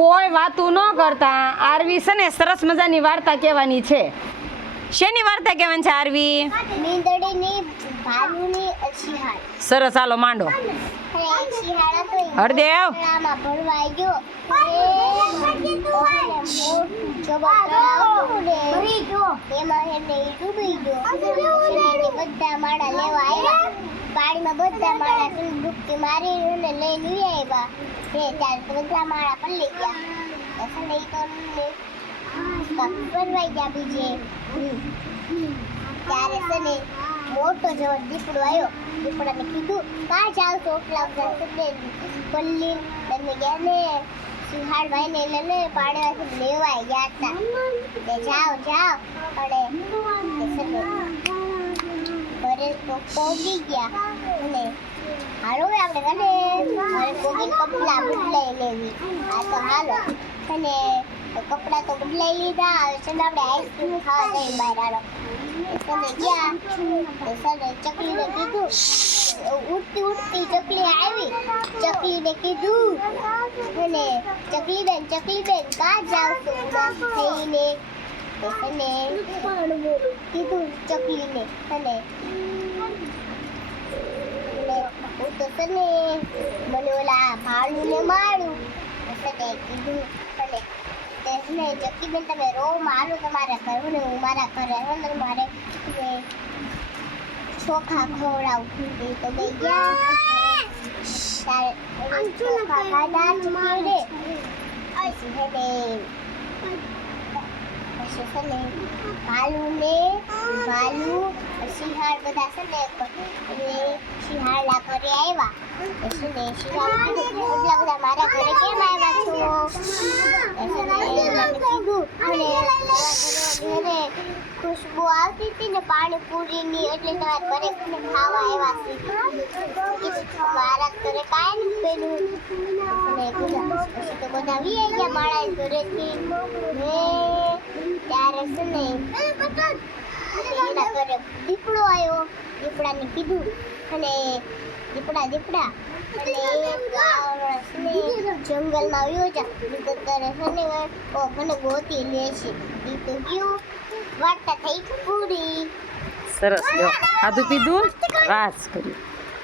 કોઈ વાતું ન કરતા આરવી છે ને સરસ મજાની વાર્તા કહેવાની છે. શેની વાર્તા કહેવાની છે આરવી? મીંદડીની ભાલુની શિયાળ. સરસ, હાલો માંડો. શિયાળ હતો હરદેવ આમાં ભરવાઈ ગયો એમાં એને ડૂબી ગયો. બધા માળા લેવા આવ્યા પાણીમાં. બધા માળા ડૂબકી મારી અને લઈને આવ્યા. ત્યારે બધા માળા પલળી ગયા. ભરવાઈ ગયા બીજે. ત્યારે છે ને મોટો જેવો દીપડો આવ્યો. દીપડાને કીધું કા જાવ છો એટલા બધા પલ્લી તમે ગયા ને શિયાળ ભાઈ ને લઈને પાડવાથી લેવાય ગયા હતા. તે જાઓ જાઓ અને ઘરે તો પોગી ગયા અને હાલો આપણે ઘરે ઘરે પોગીને કપડાં બદલાઈ લેવી. આ તો હાલો અને કપડાં તો બદલાઈ લીધા. હવે છે ને આપણે આઈસ્ક્રીમ ખાવા જઈએ બહાર. હાલો સને ગયા. સને ચકલીને કીધું ઉડતી ઉડતી ચકલી આવી. ચકલીને કીધું અને ચકલીબેન કા જાવ છો ઉદાસ થઈને? સને કીધું ચકલીને અને હું તો સને મને ઓલા ભાલુને મારું. સને કીધું અને તેને ચકલીબેન તમે રો મારો તમારા ઘરે ને હું મારા ઘરે અંદર મારે ચોખા ખવડાવું. એ તો બે ગયા તારે ચોખા ખાધા ચકલીને. પછી છે ને ભાલુ શિયાળ બધા છે ને શિયાળના ઘરે આવ્યા. પછી ને શિયાળ એટલા બધા મારા ઘરે કેમ આવ્યા છો? ઘરે ખુશ્બુ આવતી હતી ને પાણીપુરીની એટલે તમારા ઘરે ખાવા આવ્યા છે. મારા ઘરે કાંઈ નથી પેલું. પછી તો બધા વી ગયા મારા ઘરેથી. ત્યારે છે ને એના ઘરે દીપડો આવ્યો. દીપડાને કીધું અને દીપડા જંગલમાં આવ્યો જા તો તારે મને ગોતી લેશે. એ તો ગયું. વાર્તા થઈ પૂરી. સરસ, લ્યો ખાધું પીધું રાસ કર્યું.